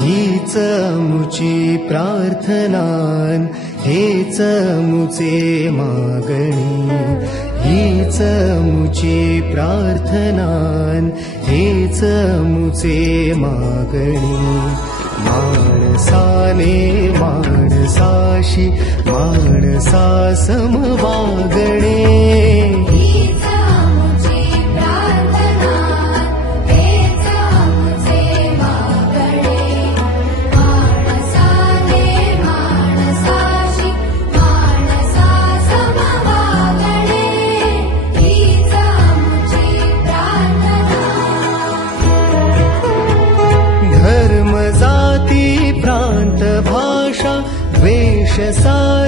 हीच मुची प्रार्थनान हेच मुचे मागणी हीच मुची प्रार्थनान हेच मुचे मागणी माणसाने माणसाशी माणसा सम वागणे धर्म जाती प्रांत भाषा द्वेष सारी